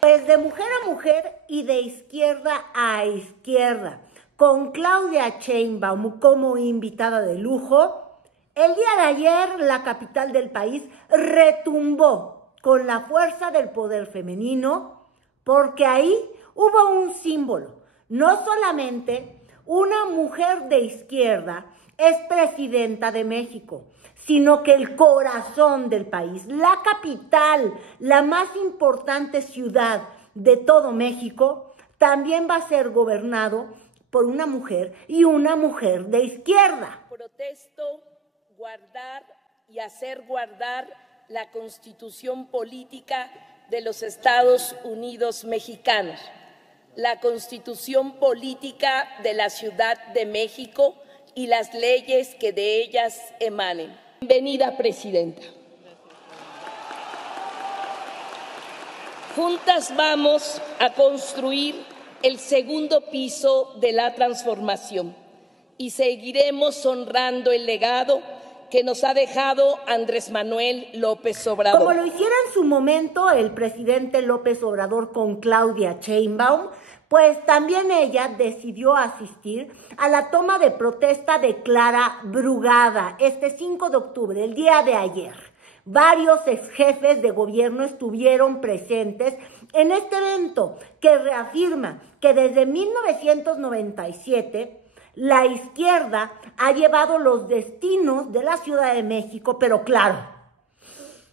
Pues de mujer a mujer y de izquierda a izquierda, con Claudia Sheinbaum como invitada de lujo, el día de ayer la capital del país retumbó con la fuerza del poder femenino, porque ahí hubo un símbolo. No solamente una mujer de izquierda es presidenta de México, sino que el corazón del país, la capital, la más importante ciudad de todo México, también va a ser gobernado por una mujer y una mujer de izquierda. Protesto guardar y hacer guardar la Constitución política de los Estados Unidos mexicanos, la Constitución política de la Ciudad de México y las leyes que de ellas emanen. Bienvenida, Presidenta. Juntas vamos a construir el segundo piso de la transformación y seguiremos honrando el legado que nos ha dejado Andrés Manuel López Obrador. Como lo hiciera en su momento el presidente López Obrador con Claudia Sheinbaum, pues también ella decidió asistir a la toma de protesta de Clara Brugada este 5 de octubre, el día de ayer. Varios exjefes de gobierno estuvieron presentes en este evento que reafirma que desde 1997 la izquierda ha llevado los destinos de la Ciudad de México, pero claro,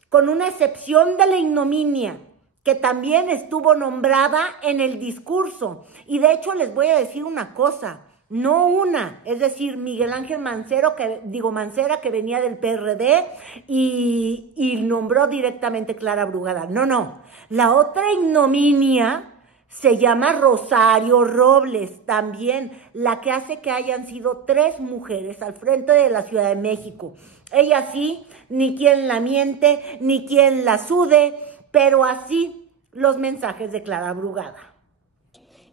con una excepción de la ignominia, que también estuvo nombrada en el discurso. Y de hecho les voy a decir una cosa, no una, es decir, Miguel Ángel Mancera, que venía del PRD y nombró directamente Clara Brugada. No, la otra ignominia se llama Rosario Robles, también la que hace que hayan sido 3 mujeres al frente de la Ciudad de México. Ella sí, ni quien la miente, ni quien la sude, pero así los mensajes de Clara Brugada.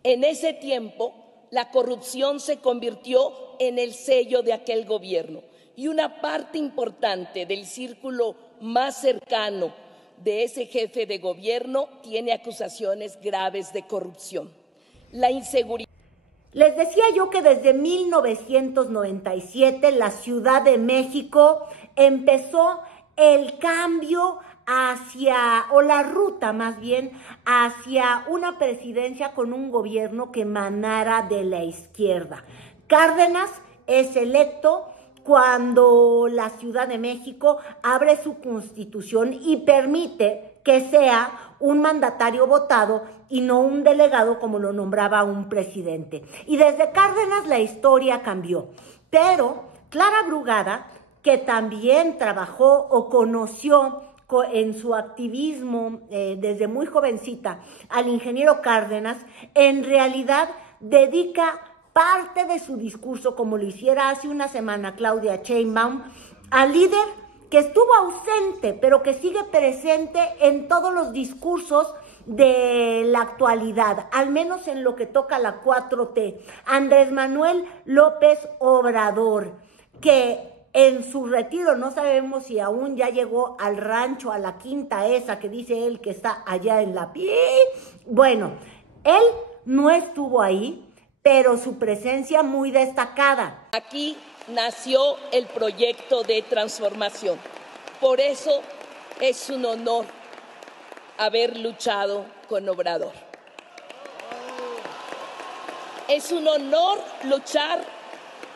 En ese tiempo, la corrupción se convirtió en el sello de aquel gobierno y una parte importante del círculo más cercano de ese jefe de gobierno tiene acusaciones graves de corrupción. La inseguridad. Les decía yo que desde 1997 la Ciudad de México empezó el cambio o la ruta más bien, hacia una presidencia con un gobierno que emanara de la izquierda. Cárdenas es electo cuando la Ciudad de México abre su constitución y permite que sea un mandatario votado y no un delegado como lo nombraba un presidente. Y desde Cárdenas la historia cambió. Pero Clara Brugada, que también trabajó o conoció en su activismo desde muy jovencita al ingeniero Cárdenas, en realidad dedica parte de su discurso, como lo hiciera hace una semana Claudia Sheinbaum, al líder que estuvo ausente, pero que sigue presente en todos los discursos de la actualidad, al menos en lo que toca la 4T, Andrés Manuel López Obrador, que en su retiro, no sabemos si aún ya llegó al rancho, a la quinta esa que dice él que está allá en la pie. Bueno, él no estuvo ahí, pero su presencia muy destacada. Aquí nació el proyecto de transformación. Por eso es un honor haber luchado con Obrador. Es un honor luchar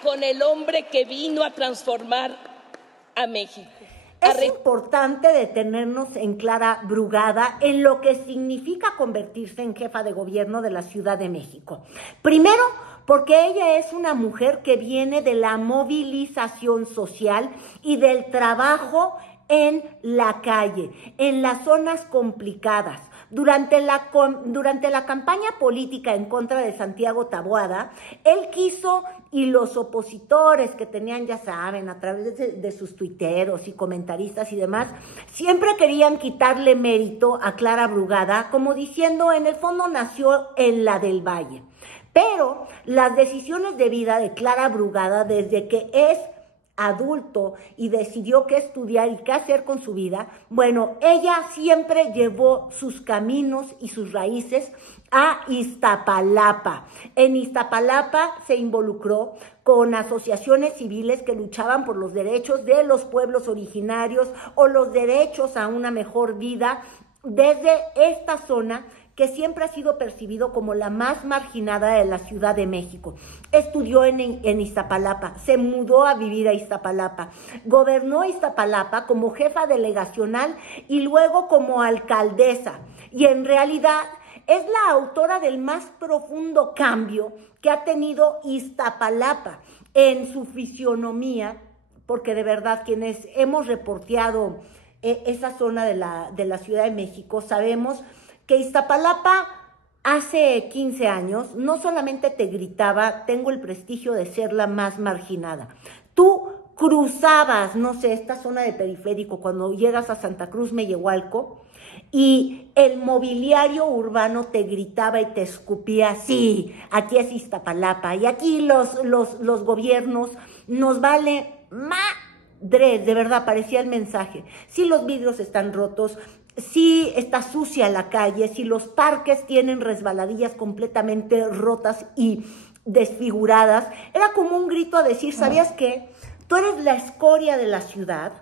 con el hombre que vino a transformar a México. Es importante detenernos en Clara Brugada, en lo que significa convertirse en jefa de gobierno de la Ciudad de México. Primero, porque ella es una mujer que viene de la movilización social y del trabajo en la calle, en las zonas complicadas. Durante la campaña política en contra de Santiago Taboada, él quiso, y los opositores que tenían, ya saben, a través de sus tuiteros y comentaristas y demás, siempre querían quitarle mérito a Clara Brugada, como diciendo, en el fondo nació en la del Valle. Pero las decisiones de vida de Clara Brugada, desde que es adulto y decidió qué estudiar y qué hacer con su vida, bueno, ella siempre llevó sus caminos y sus raíces a Iztapalapa. En Iztapalapa se involucró con asociaciones civiles que luchaban por los derechos de los pueblos originarios o los derechos a una mejor vida desde esta zona que siempre ha sido percibido como la más marginada de la Ciudad de México. Estudió en Iztapalapa, se mudó a vivir a Iztapalapa, gobernó Iztapalapa como jefa delegacional y luego como alcaldesa. Y en realidad es la autora del más profundo cambio que ha tenido Iztapalapa en su fisionomía, porque de verdad quienes hemos reporteado esa zona de la Ciudad de México sabemos que Iztapalapa hace 15 años no solamente te gritaba, tengo el prestigio de ser la más marginada. Tú cruzabas, no sé, esta zona de periférico cuando llegas a Santa Cruz, Mellehualco, y el mobiliario urbano te gritaba y te escupía, sí, aquí es Iztapalapa, y aquí los gobiernos nos vale madre, de verdad, parecía el mensaje. Si los vidrios están rotos, si está sucia la calle, si los parques tienen resbaladillas completamente rotas y desfiguradas, era como un grito a decir, ¿sabías qué? Tú eres la escoria de la ciudad.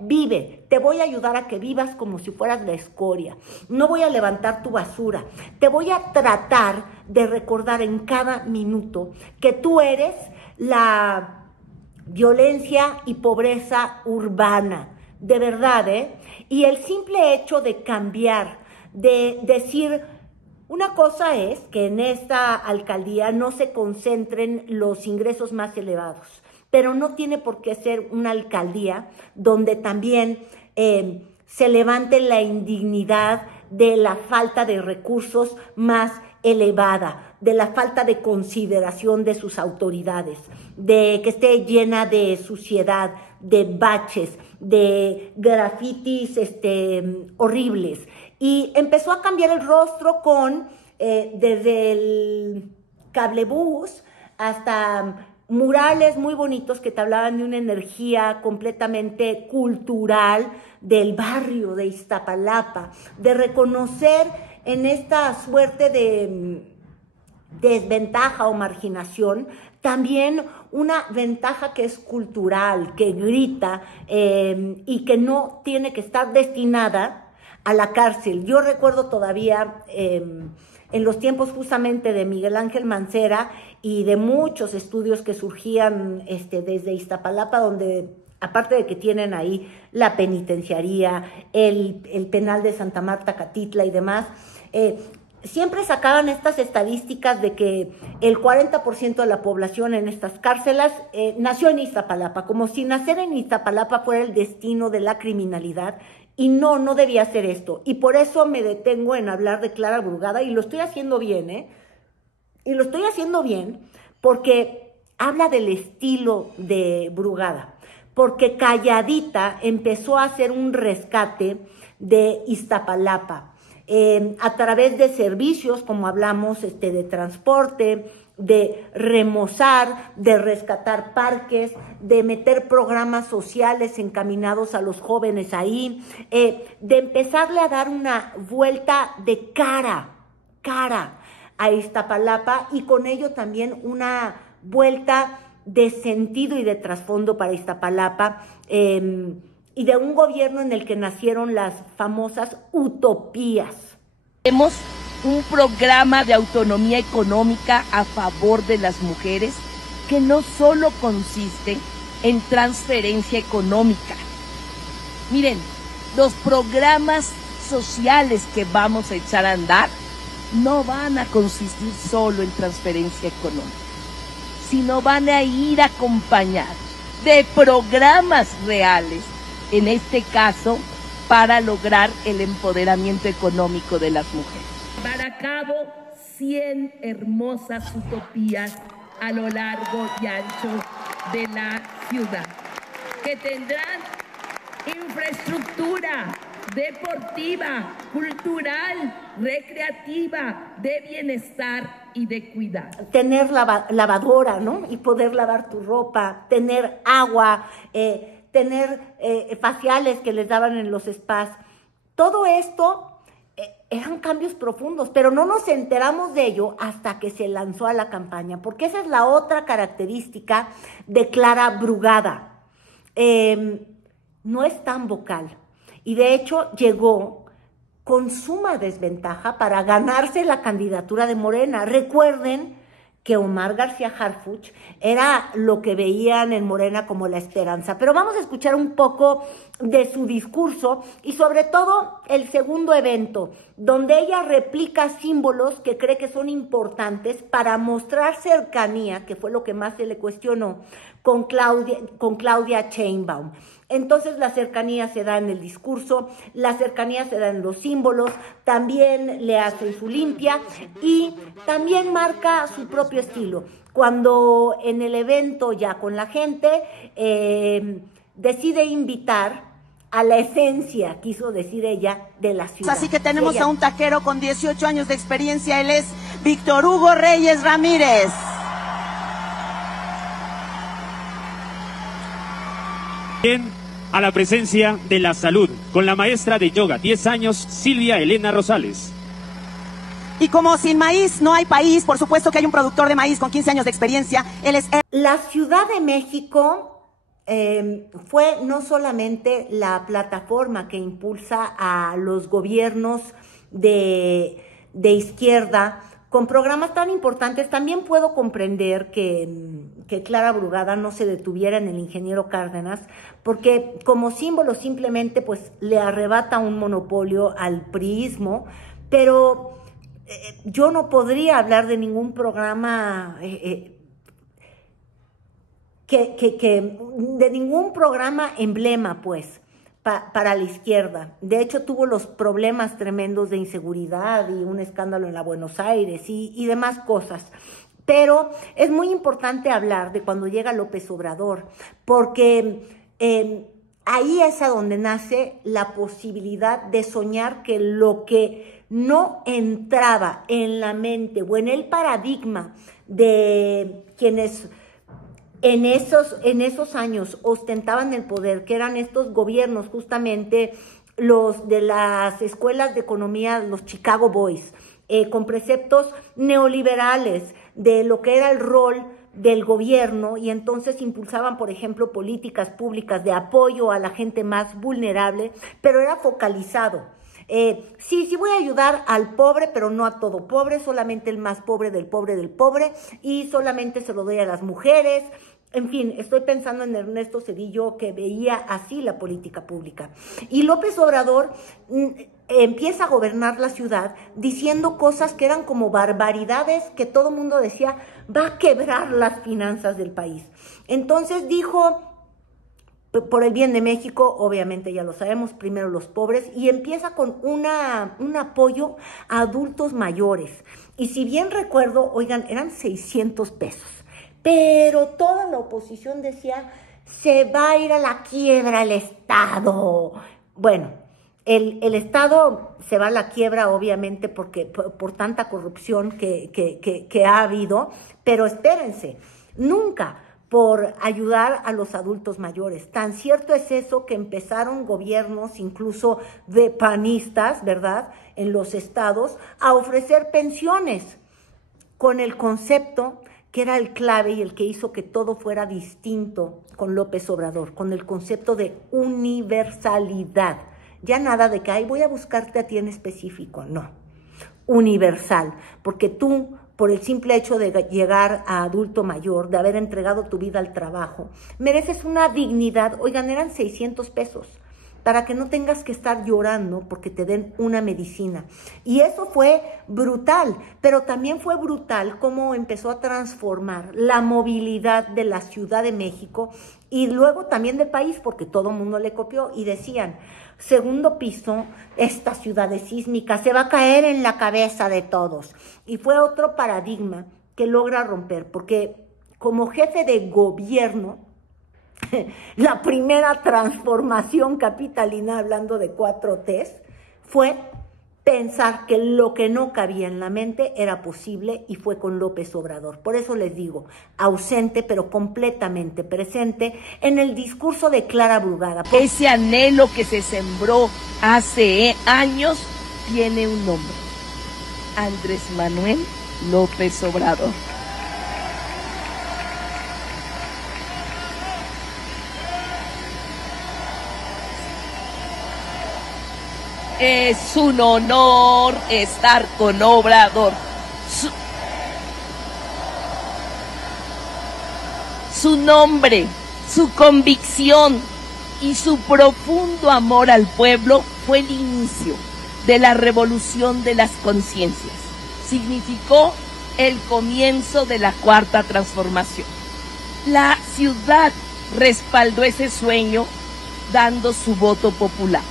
Vive, te voy a ayudar a que vivas como si fueras la escoria. No voy a levantar tu basura, te voy a tratar de recordar en cada minuto que tú eres la violencia y pobreza urbana. De verdad, Y el simple hecho de cambiar, de decir, una cosa es que en esta alcaldía no se concentren los ingresos más elevados, pero no tiene por qué ser una alcaldía donde también se levante la indignidad de la falta de recursos más elevada, de la falta de consideración de sus autoridades, de que esté llena de suciedad, de baches, de grafitis horribles. Y empezó a cambiar el rostro con, desde el cablebús hasta murales muy bonitos que te hablaban de una energía completamente cultural del barrio de Iztapalapa, de reconocer en esta suerte de desventaja o marginación también una ventaja que es cultural, que grita y que no tiene que estar destinada a la cárcel. Yo recuerdo todavía en los tiempos justamente de Miguel Ángel Mancera y de muchos estudios que surgían desde Iztapalapa, donde aparte de que tienen ahí la penitenciaría, el penal de Santa Marta, Catitla y demás, siempre sacaban estas estadísticas de que el 40% de la población en estas cárceles nació en Iztapalapa, como si nacer en Iztapalapa fuera el destino de la criminalidad, y no debía ser esto. Y por eso me detengo en hablar de Clara Brugada, y lo estoy haciendo bien, Y lo estoy haciendo bien porque habla del estilo de Brugada, porque calladita empezó a hacer un rescate de Iztapalapa, a través de servicios, como hablamos, de transporte, de remozar, de rescatar parques, de meter programas sociales encaminados a los jóvenes ahí, de empezarle a dar una vuelta de cara a Iztapalapa, y con ello también una vuelta de sentido y de trasfondo para Iztapalapa, y de un gobierno en el que nacieron las famosas utopías. Tenemos un programa de autonomía económica a favor de las mujeres que no solo consiste en transferencia económica. Miren, los programas sociales que vamos a echar a andar no van a consistir solo en transferencia económica, sino van a ir acompañados de programas reales, en este caso, para lograr el empoderamiento económico de las mujeres. Llevar a cabo 100 hermosas utopías a lo largo y ancho de la ciudad, que tendrán infraestructura deportiva, cultural, recreativa, de bienestar y de cuidado. Tener lavadora, ¿no? Y poder lavar tu ropa, tener agua, tener faciales que les daban en los spas. Todo esto eran cambios profundos, pero no nos enteramos de ello hasta que se lanzó a la campaña, porque esa es la otra característica de Clara Brugada. No es tan vocal y de hecho llegó con suma desventaja para ganarse la candidatura de Morena. Recuerden que Omar García Harfuch era lo que veían en Morena como la esperanza. Pero vamos a escuchar un poco de su discurso y sobre todo el segundo evento, donde ella replica símbolos que cree que son importantes para mostrar cercanía, que fue lo que más se le cuestionó, con Claudia Sheinbaum. Entonces la cercanía se da en el discurso, la cercanía se da en los símbolos, también le hace su limpia y también marca su propio estilo. Cuando en el evento ya con la gente decide invitar a la esencia, quiso decir ella, de la ciudad. Así que tenemos a un taquero con 18 años de experiencia, él es Víctor Hugo Reyes Ramírez. Bien, a la presencia de la salud, con la maestra de yoga, 10 años, Silvia Elena Rosales. Y como sin maíz no hay país, por supuesto que hay un productor de maíz con 15 años de experiencia, él es... La Ciudad de México fue no solamente la plataforma que impulsa a los gobiernos de izquierda, con programas tan importantes. También puedo comprender que Clara Brugada no se detuviera en el ingeniero Cárdenas, porque como símbolo simplemente pues le arrebata un monopolio al priismo, pero yo no podría hablar de ningún programa de ningún programa emblema pues para la izquierda. De hecho, tuvo los problemas tremendos de inseguridad y un escándalo en la Buenos Aires y demás cosas. Pero es muy importante hablar de cuando llega López Obrador, porque ahí es a donde nace la posibilidad de soñar que lo que no entraba en la mente o en el paradigma de quienes en esos años ostentaban el poder, que eran estos gobiernos, justamente los de las escuelas de economía, los Chicago Boys, con preceptos neoliberales de lo que era el rol del gobierno, y entonces impulsaban, por ejemplo, políticas públicas de apoyo a la gente más vulnerable, pero era focalizado. Sí voy a ayudar al pobre, pero no a todo pobre, solamente el más pobre del pobre, y solamente se lo doy a las mujeres. En fin, estoy pensando en Ernesto Zedillo, que veía así la política pública. Y López Obrador empieza a gobernar la ciudad diciendo cosas que eran como barbaridades, que todo el mundo decía, va a quebrar las finanzas del país. Entonces dijo, por el bien de México, obviamente ya lo sabemos, primero los pobres, y empieza con un apoyo a adultos mayores. Y si bien recuerdo, oigan, eran 600 pesos. Pero toda la oposición decía, se va a ir a la quiebra el Estado. Bueno, el Estado se va a la quiebra, obviamente, porque por tanta corrupción que ha habido, pero espérense, nunca por ayudar a los adultos mayores. Tan cierto es eso que empezaron gobiernos, incluso de panistas, ¿verdad?, en los estados, a ofrecer pensiones con el concepto que era el clave y el que hizo que todo fuera distinto con López Obrador, con el concepto de universalidad. Ya nada de que, ay, voy a buscarte a ti en específico, no. Universal, porque tú, por el simple hecho de llegar a adulto mayor, de haber entregado tu vida al trabajo, mereces una dignidad. Oigan, eran 600 pesos, para que no tengas que estar llorando porque te den una medicina. Y eso fue brutal, pero también fue brutal cómo empezó a transformar la movilidad de la Ciudad de México y luego también del país, porque todo el mundo le copió y decían, segundo piso, esta ciudad es sísmica, se va a caer en la cabeza de todos. Y fue otro paradigma que logra romper, porque como jefe de gobierno, la primera transformación capitalina, hablando de 4Ts, fue pensar que lo que no cabía en la mente era posible, y fue con López Obrador. Por eso les digo, ausente pero completamente presente en el discurso de Clara Brugada. Ese anhelo que se sembró hace años tiene un nombre: Andrés Manuel López Obrador. Es un honor estar con Obrador. Su nombre, su convicción y su profundo amor al pueblo fue el inicio de la revolución de las conciencias. Significó el comienzo de la Cuarta Transformación. La ciudad respaldó ese sueño dando su voto popular.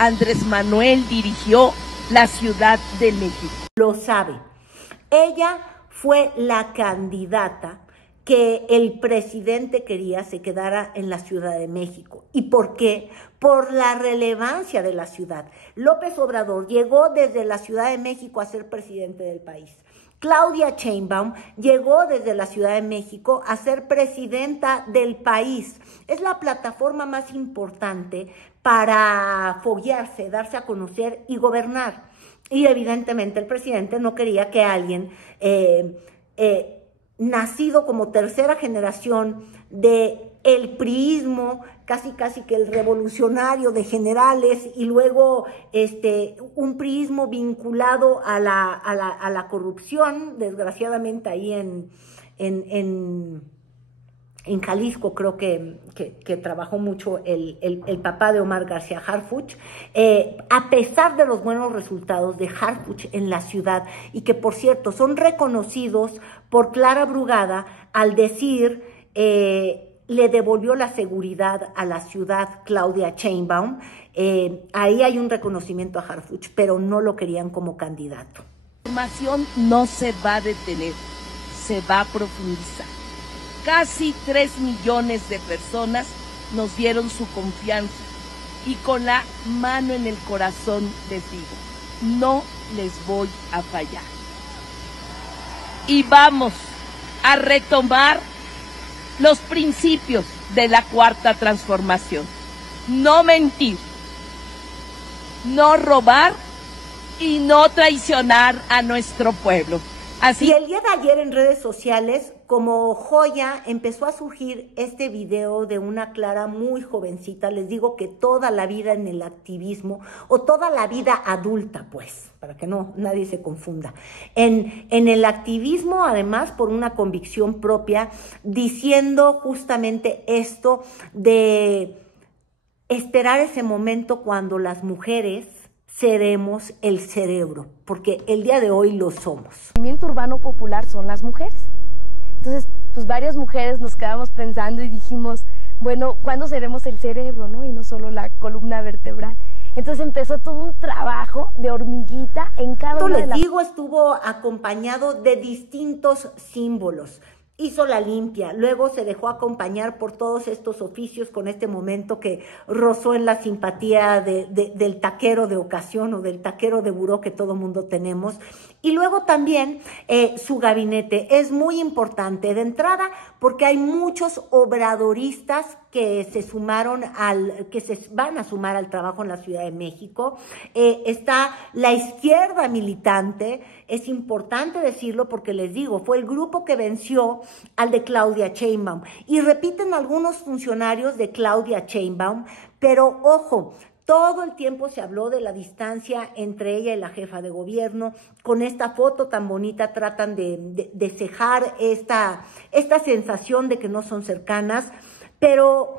Andrés Manuel dirigió la Ciudad de México. Lo sabe. Ella fue la candidata que el presidente quería se quedara en la Ciudad de México. ¿Y por qué? Por la relevancia de la ciudad. López Obrador llegó desde la Ciudad de México a ser presidente del país. Claudia Sheinbaum llegó desde la Ciudad de México a ser presidenta del país. Es la plataforma más importante para foguearse, darse a conocer y gobernar. Y evidentemente el presidente no quería que alguien nacido como tercera generación de el priismo, casi que el revolucionario de generales, y luego un priismo vinculado a la corrupción, desgraciadamente ahí en Jalisco creo que trabajó mucho el papá de Omar García Harfuch, a pesar de los buenos resultados de Harfuch en la ciudad, y que por cierto son reconocidos por Clara Brugada al decir le devolvió la seguridad a la ciudad Claudia Sheinbaum. Ahí hay un reconocimiento a Harfuch, pero no lo querían como candidato. La transformación no se va a detener, se va a profundizar. Casi 3 millones de personas nos dieron su confianza, y con la mano en el corazón les digo, no les voy a fallar. Y vamos a retomar los principios de la Cuarta Transformación: no mentir, no robar y no traicionar a nuestro pueblo. Así. Y el día de ayer en redes sociales, como joya, empezó a surgir este video de una Clara muy jovencita. Les digo que toda la vida en el activismo, o toda la vida adulta, pues, para que nadie se confunda. En el activismo, además, por una convicción propia, diciendo justamente esto de esperar ese momento cuando las mujeres seremos el cerebro, porque el día de hoy lo somos. El movimiento urbano popular son las mujeres. Entonces, pues varias mujeres nos quedamos pensando y dijimos, bueno, ¿cuándo seremos el cerebro, no? Y no solo la columna vertebral. Entonces empezó todo un trabajo de hormiguita en cada una de las... Estuvo acompañado de distintos símbolos. Hizo la limpia, luego se dejó acompañar por todos estos oficios con este momento que rozó en la simpatía del taquero de ocasión o del taquero de buró que todo mundo tenemos. Y luego también su gabinete es muy importante de entrada porque hay muchos obradoristas que se van a sumar al trabajo en la Ciudad de México. Está la izquierda militante, es importante decirlo porque les digo, fue el grupo que venció al de Claudia Sheinbaum. Y repiten algunos funcionarios de Claudia Sheinbaum, pero ojo, todo el tiempo se habló de la distancia entre ella y la jefa de gobierno. Con esta foto tan bonita tratan de cejar esta sensación de que no son cercanas, pero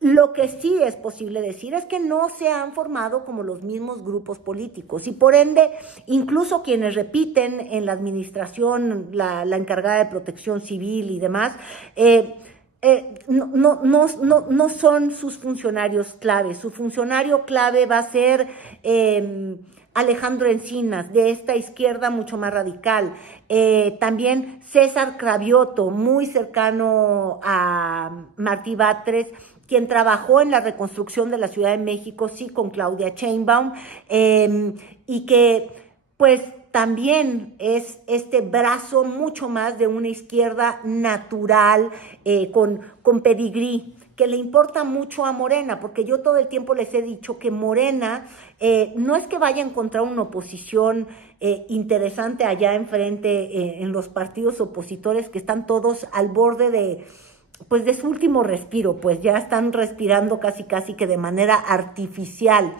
lo que sí es posible decir es que no se han formado como los mismos grupos políticos, y por ende, incluso quienes repiten en la administración, la encargada de protección civil y demás, no son sus funcionarios clave. Su funcionario clave va a ser Alejandro Encinas, de esta izquierda mucho más radical. También César Cravioto, muy cercano a Martí Batres, quien trabajó en la reconstrucción de la Ciudad de México, sí, con Claudia Sheinbaum, y que pues también es este brazo mucho más de una izquierda natural, con pedigrí, que le importa mucho a Morena, porque yo todo el tiempo les he dicho que Morena no es que vaya a encontrar una oposición interesante allá enfrente, en los partidos opositores que están todos al borde de su último respiro, pues ya están respirando casi que de manera artificial.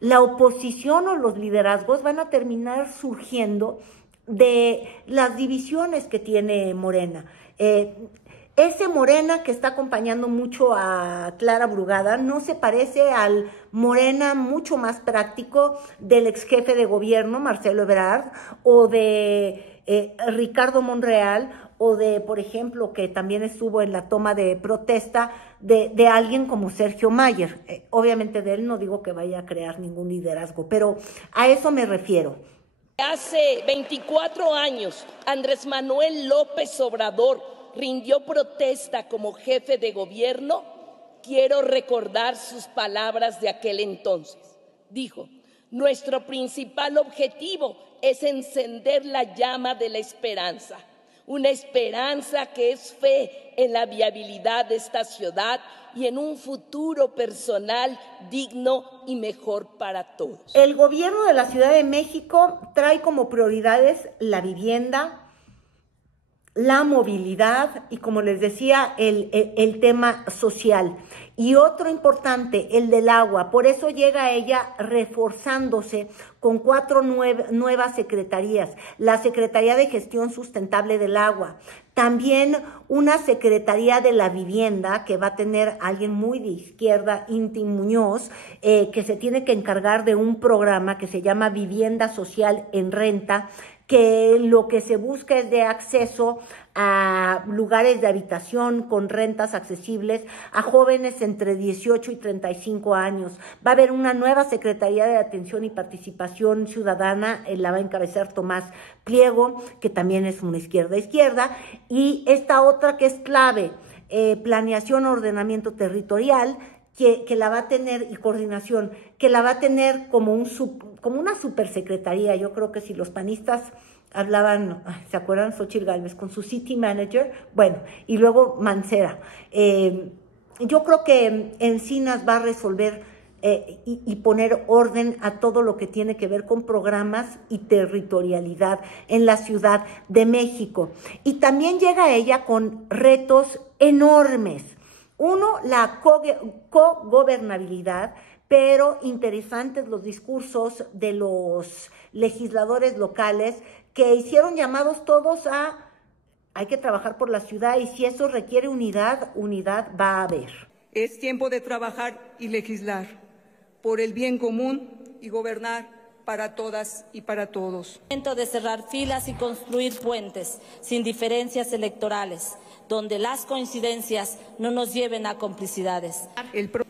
La oposición o los liderazgos van a terminar surgiendo de las divisiones que tiene Morena. Ese Morena que está acompañando mucho a Clara Brugada no se parece al Morena mucho más práctico del ex jefe de gobierno, Marcelo Ebrard, o de Ricardo Monreal, o de, por ejemplo, que también estuvo en la toma de protesta de alguien como Sergio Mayer. Obviamente de él no digo que vaya a crear ningún liderazgo, pero a eso me refiero. Hace 24 años, Andrés Manuel López Obrador rindió protesta como jefe de gobierno. Quiero recordar sus palabras de aquel entonces. Dijo: nuestro principal objetivo es encender la llama de la esperanza. Una esperanza que es fe en la viabilidad de esta ciudad y en un futuro personal digno y mejor para todos. El gobierno de la Ciudad de México trae como prioridades la vivienda, la movilidad y, como les decía, el tema social. Y otro importante, el del agua. Por eso llega ella reforzándose con 4 nuevas secretarías. La Secretaría de Gestión Sustentable del Agua. También una Secretaría de la Vivienda, que va a tener alguien muy de izquierda, Inti Muñoz, que se tiene que encargar de un programa que se llama Vivienda Social en Renta, que lo que se busca es de acceso a lugares de habitación con rentas accesibles a jóvenes entre 18 y 35 años. Va a haber una nueva Secretaría de Atención y Participación Ciudadana, la va a encabezar Tomás Pliego, que también es una izquierda, y esta otra que es clave, planeación, ordenamiento territorial, que la va a tener, y coordinación, que la va a tener como una supersecretaría. Yo creo que si los panistas hablaban, ¿se acuerdan? Xochitl Gálvez con su city manager, bueno, y luego Mancera. Yo creo que Encinas va a resolver y poner orden a todo lo que tiene que ver con programas y territorialidad en la Ciudad de México. Y también llega ella con retos enormes. Uno, la cogobernabilidad, pero interesantes los discursos de los legisladores locales que hicieron llamados todos hay que trabajar por la ciudad, y si eso requiere unidad va a haber. Es tiempo de trabajar y legislar por el bien común y gobernar para todas y para todos. Momento de cerrar filas y construir puentes sin diferencias electorales, donde las coincidencias no nos lleven a complicidades.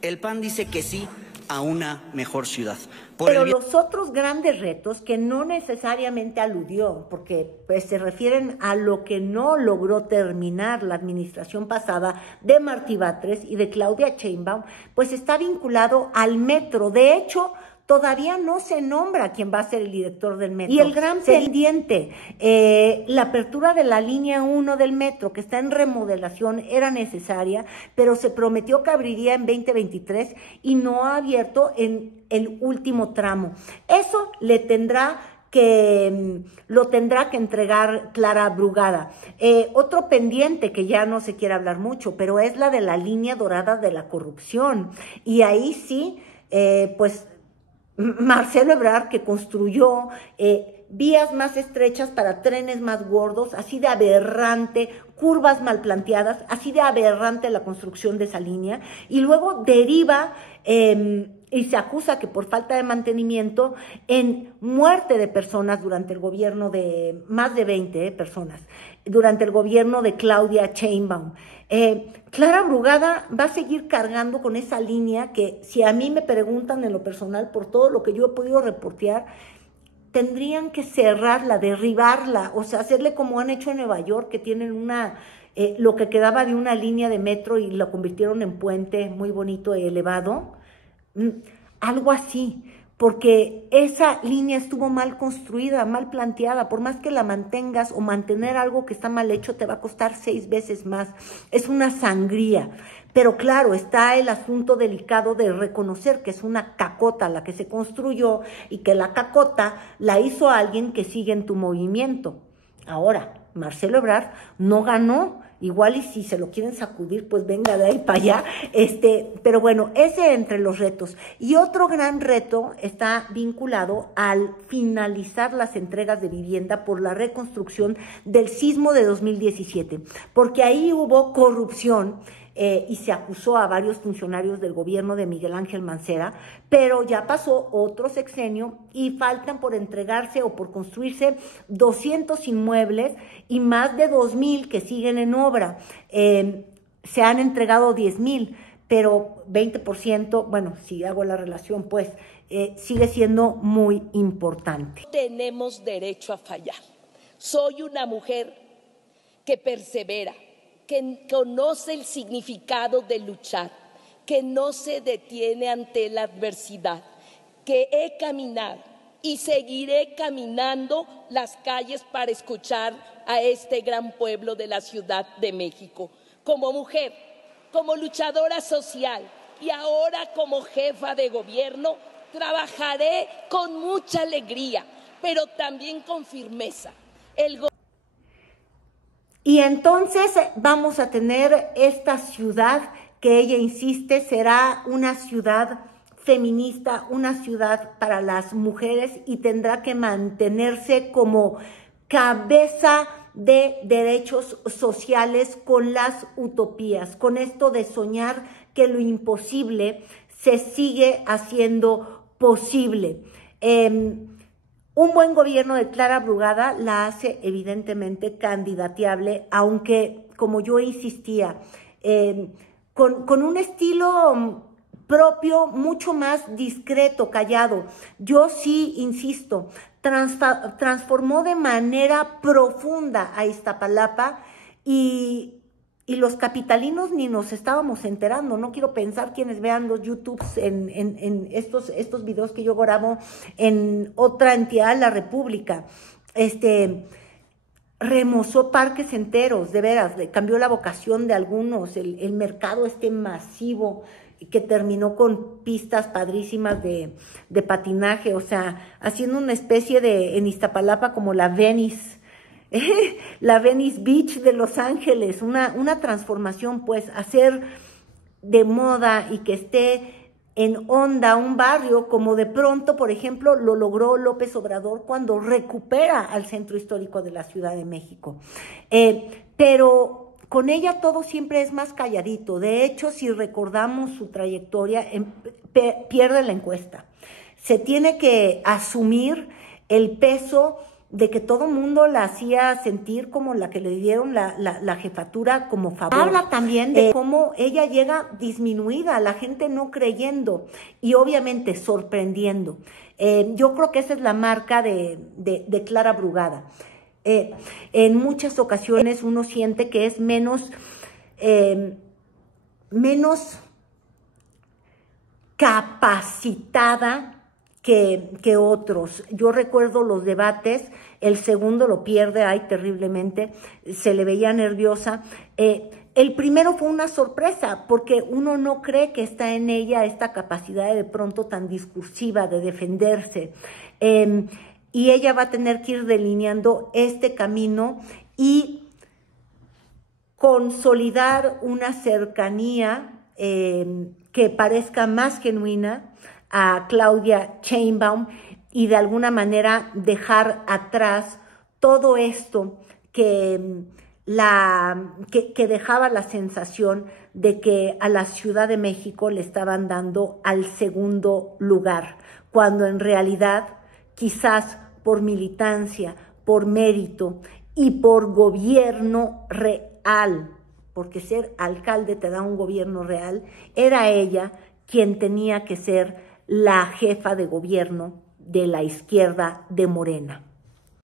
El PAN dice que sí a una mejor ciudad. Pero los otros grandes retos que no necesariamente aludió, porque pues se refieren a lo que no logró terminar la administración pasada de Martí Batres y de Claudia Sheinbaum, pues está vinculado al metro. De hecho, todavía no se nombra quién va a ser el director del metro. Y el gran pendiente, la apertura de la línea 1 del metro, que está en remodelación, era necesaria, pero se prometió que abriría en 2023 y no ha abierto en el último tramo. Eso lo tendrá que entregar Clara Brugada. Otro pendiente que ya no se quiere hablar mucho, pero es la de la línea dorada de la corrupción. Y ahí sí, pues Marcelo Ebrard, que construyó vías más estrechas para trenes más gordos, así de aberrante, curvas mal planteadas, así de aberrante la construcción de esa línea, y luego deriva y se acusa que por falta de mantenimiento en muerte de personas durante el gobierno de más de 20 personas, durante el gobierno de Claudia Sheinbaum. Clara Brugada va a seguir cargando con esa línea que, si a mí me preguntan en lo personal por todo lo que yo he podido reportear, tendrían que cerrarla, derribarla, o sea, hacerle como han hecho en Nueva York, que tienen lo que quedaba de una línea de metro y lo convirtieron en puente muy bonito, elevado, algo así, porque esa línea estuvo mal construida, mal planteada. Por más que la mantengas o mantener algo que está mal hecho te va a costar 6 veces más. Es una sangría. Pero claro, está el asunto delicado de reconocer que es una cacota la que se construyó y que la cacota la hizo alguien que sigue en tu movimiento. Ahora, Marcelo Ebrard no ganó. Igual y si se lo quieren sacudir, pues venga de ahí para allá. Pero bueno, ese entre los retos. Y otro gran reto está vinculado al finalizar las entregas de vivienda por la reconstrucción del sismo de 2017, porque ahí hubo corrupción. Y se acusó a varios funcionarios del gobierno de Miguel Ángel Mancera, pero ya pasó otro sexenio y faltan por entregarse o por construirse 200 inmuebles y más de 2,000 que siguen en obra. Se han entregado 10,000, pero 20%, bueno, si hago la relación, pues sigue siendo muy importante. Tenemos derecho a fallar. Soy una mujer que persevera, que conoce el significado de luchar, que no se detiene ante la adversidad, que he caminado y seguiré caminando las calles para escuchar a este gran pueblo de la Ciudad de México. Como mujer, como luchadora social y ahora como jefa de gobierno, trabajaré con mucha alegría, pero también con firmeza. Y entonces vamos a tener esta ciudad que ella insiste será una ciudad feminista, una ciudad para las mujeres, y tendrá que mantenerse como cabeza de derechos sociales con las utopías, con esto de soñar que lo imposible se sigue haciendo posible. Un buen gobierno de Clara Brugada la hace evidentemente candidateable, aunque, como yo insistía, con un estilo propio mucho más discreto, callado. Yo sí insisto, transformó de manera profunda a Iztapalapa y los capitalinos ni nos estábamos enterando. No quiero pensar quienes vean los YouTubes en estos videos que yo grabo en otra entidad de la República. Remozó parques enteros, de veras, cambió la vocación de algunos, el mercado masivo que terminó con pistas padrísimas de patinaje, o sea, haciendo una especie en Iztapalapa como la Venice Beach de Los Ángeles, una transformación, pues, hacer de moda y que esté en onda un barrio, como de pronto, por ejemplo, lo logró López Obrador cuando recupera al centro histórico de la Ciudad de México. Pero con ella todo siempre es más calladito. De hecho, si recordamos su trayectoria, pierde la encuesta. Se tiene que asumir el peso de que todo mundo la hacía sentir como la que le dieron la jefatura como favor. Habla también de cómo ella llega disminuida, la gente no creyendo y obviamente sorprendiendo. Yo creo que esa es la marca de Clara Brugada. En muchas ocasiones uno siente que es menos capacitada que otros. Yo recuerdo los debates, el segundo lo pierde, terriblemente, se le veía nerviosa. El primero fue una sorpresa, porque uno no cree que está en ella esta capacidad de pronto tan discursiva, de defenderse. Y ella va a tener que ir delineando este camino y consolidar una cercanía que parezca más genuina a Claudia Sheinbaum y de alguna manera dejar atrás todo esto que que dejaba la sensación de que a la Ciudad de México le estaban dando al segundo lugar, cuando en realidad quizás por militancia, por mérito y por gobierno real, porque ser alcalde te da un gobierno real, era ella quien tenía que ser la jefa de gobierno de la izquierda de Morena.